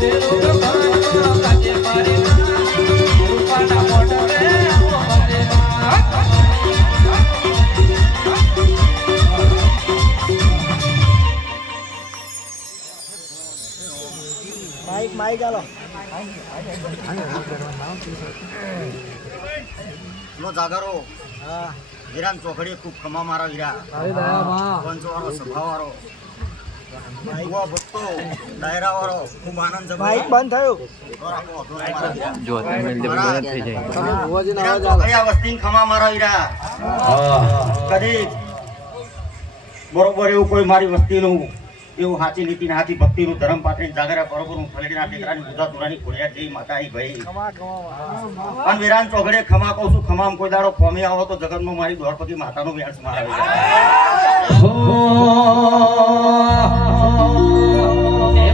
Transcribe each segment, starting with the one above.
Mike આલો નો જાગરો હા વિરાન ચોકડી ખૂબ ખમા મારા વીરા પંચવાળો સભાવાળો માઈવા ભક્તો ડાયરાવાળો ખૂબ આનંદ છે માઈક બંધ થયું જો તમે બંધ થઈ જાય ચોકડિયા વસ્તી ખમા મારા વીરા કદી બરોબર એવું કોઈ મારી વસ્તીનું એવું સાચી નીતિ ને સાચી ભક્તિનું ધર્મ પાત્રી જાગરા બરોબર હું ફલેડીના ટેકરાની પૂજા તુરાની ખોડિયા જઈ માતાઈ ભાઈ પણ વિરાન ચોગડે ખમા કહું છું ખમામ કોઈ દાડો કોમી આવો તો જગતમાં મારી દોડપતિ માતાનું વ્યાસ મારા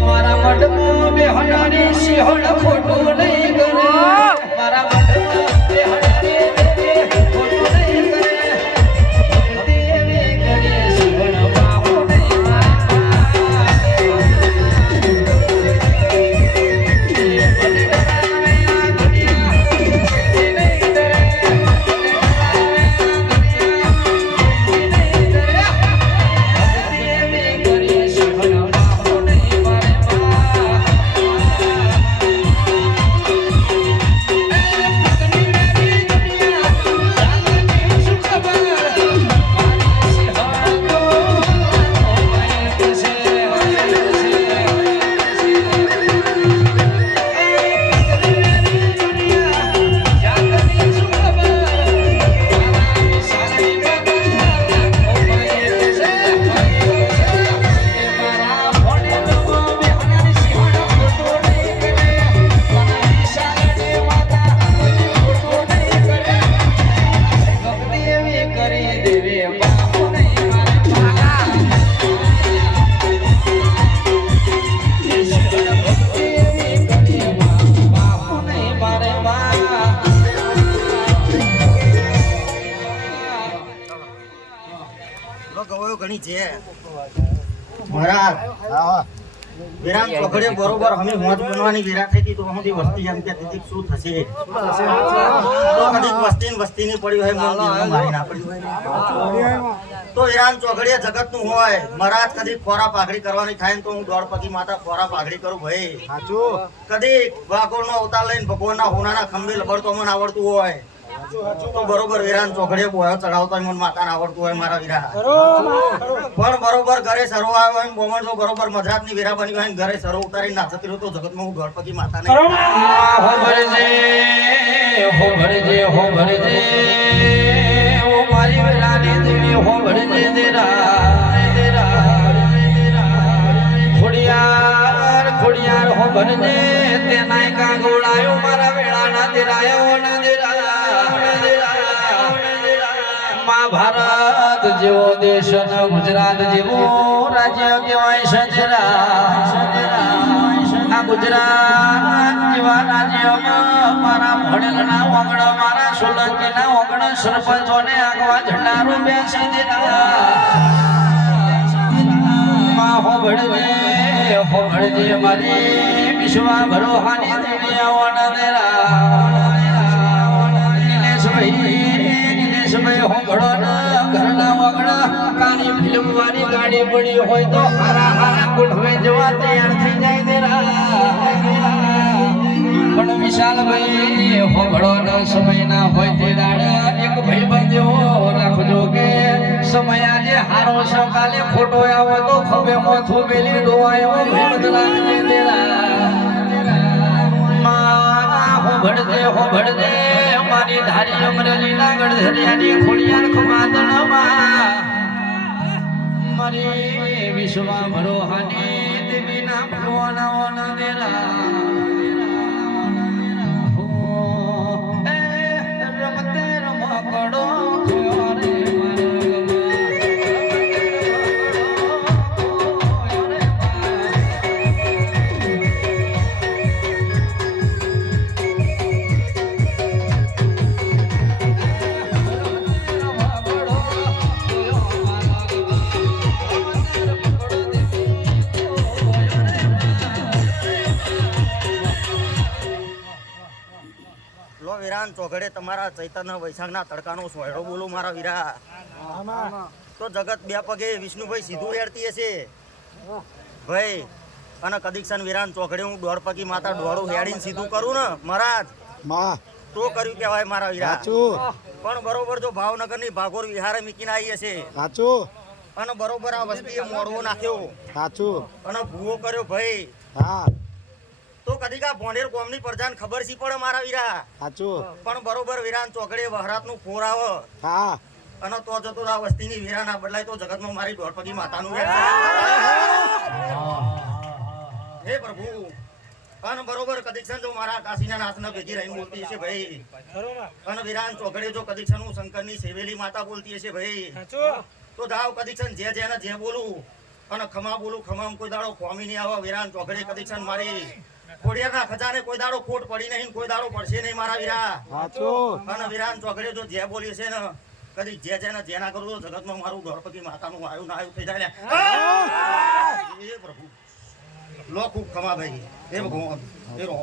મારા મઢમાં બેહણાની સિંહણ ખોટું નહીં કરે મારા મઢમાં બેહણાની ખોટું નહીં કરે દેવી કરે સિંહણ બાહુ નહીં ઘણી છે મહારાજ વિરામ ચોકડે બરોબર અમે મોજ બનવાની વિરાટ થઈ તો અમથી વસ્તી એમ કે દીદી શું થશે તો કદી વસ્તીની પડી હોય મારી ના પડી હોય તો વિરામ ચોકડે જગતનું હોય મહારાજ કદી ખોરા પાઘડી કરવાની થાય તો હું દોડ પકી માતા ખોરા પાઘડી કરું ભાઈ સાચું કદી વાઘોળનો અવતાર લઈને ભગવાનના હોનાના ખંભે લબડતો મને આવડતું હોય તો બરોબર વિરાન ચોકડે બોયો ચડાવતો મને માતાને આવડતું હોય મારા વીરા પણ બરોબર ઘરે સરો આવ્યો હોય બોમણ તો બરોબર મજરાતની વીરા બની હોય ઘરે સરો ઉતારી નાચતી રહ્યો તો જગતમાં હું ગણપતિ માતાને હો ભરજે ઓ મારી વેલાની દેવી હો ભરજે દેરા ખોડિયાર હો ભરજે તે નાયકા ગોળાયો મારા વેળાના દેરાયો ના દેરા ભારત જેવો દેશ ને ગુજરાત જેવો રાજ્ય કહેવાય આ ગુજરાત જેવા રાજ્યમાં મારા ભણેલના ઓગણ મારા સોલંકીના ઓગણ સરપંચોને આગવા ઝંડા રૂપ્યા છે ભળજે મારી વિશ્વા ભરોહાની દેવિયાઓના દેરા સમય હોંભળો ના ઘરના વગડા કાની ફિલ્મ વાળી ગાડી પડી હોય તો હારા ગોઠવે જવા તૈયાર થઈ જાય દેરા પણ વિશાલ ભાઈ હોંભળો ના સમય ના હોય તે દાડા એક ભાઈ બંધ્યો રાખજો કે સમય આજે હારો છે કાલે ખોટો આવો તો ખભે મોથું પેલી ડોવાયો રાખજે દેરા હોંભળજે મારી ધારી અમરેલીના ગઢધરિયાની ખોડિયાર ખમાદણમાં મારી વિશ્વા ભરોહાની દેવીના ભગવાનોના દેરા રમતે રમકડો વિરાન ચોઘડે તમારા ચૈતન્ય વૈશાખના તડકાનો સોયડો બોલું મારા વીરા. તો જગત બે પગે વિષ્ણુભાઈ સીધું હેડતી હશે ભાઈ, અને કદીક્ષણ વિરાન ચોઘડે હું દોઢ પગી માતા દોડું હેડીને સીધું કરું ને મહારાજ તો કર્યું કહેવાય મારા વીરા. પણ બરોબર જો ભાવનગરની ભાગોર વિહારે મીકીને આવી હશે અને બરોબર આ વસ્તીએ મોડવો નાખ્યો અને ભૂવો કર્યો ભાઈ, તો કદી કા ભોંડેર કોમની પ્રજાને ખબર સી પડે મારા વીરા. પણ બરોબર વિરાન ચોકડે વહરાતનું ફોર આવે અને તો જતો આ વસ્તીની વીરા ના બદલાય તો જગતમાં મારી દોઢ પગી માતાનું હે પ્રભુ. અને બરોબર કદીક્ષણ જો મારા કાશીના નાથને ભેગી રહીને બોલતી હશે ભાઈ, અને વિરાન ચોકડે જો કદીક્ષણ હું શંકરની સેવેલી માતા બોલતી હશે ભાઈ, તો જાવ કદીક્ષણ જે જેને જે બોલું અને ખમા બોલું ખમામ કોઈ દાડો ખોમી નહીં આવે. વિરાન ચોકડે કદીક્ષણ મારી ખોડિયારના ખજાને કોઈ દાડો ખોટ પડી નહીં, કોઈ દાડો પડશે નહીં મારા વીરા. અને વિરાન ચોકડે જો જે બોલી છે ને કદી જે જેને જેના કરું તો જગતમાં મારું દોડપતિ માતાનું આયુ ના આયુ થઈ જાય. એ પ્રભુ લો ખૂબ ખમા ભાઈ, એ ભગવાન એ રો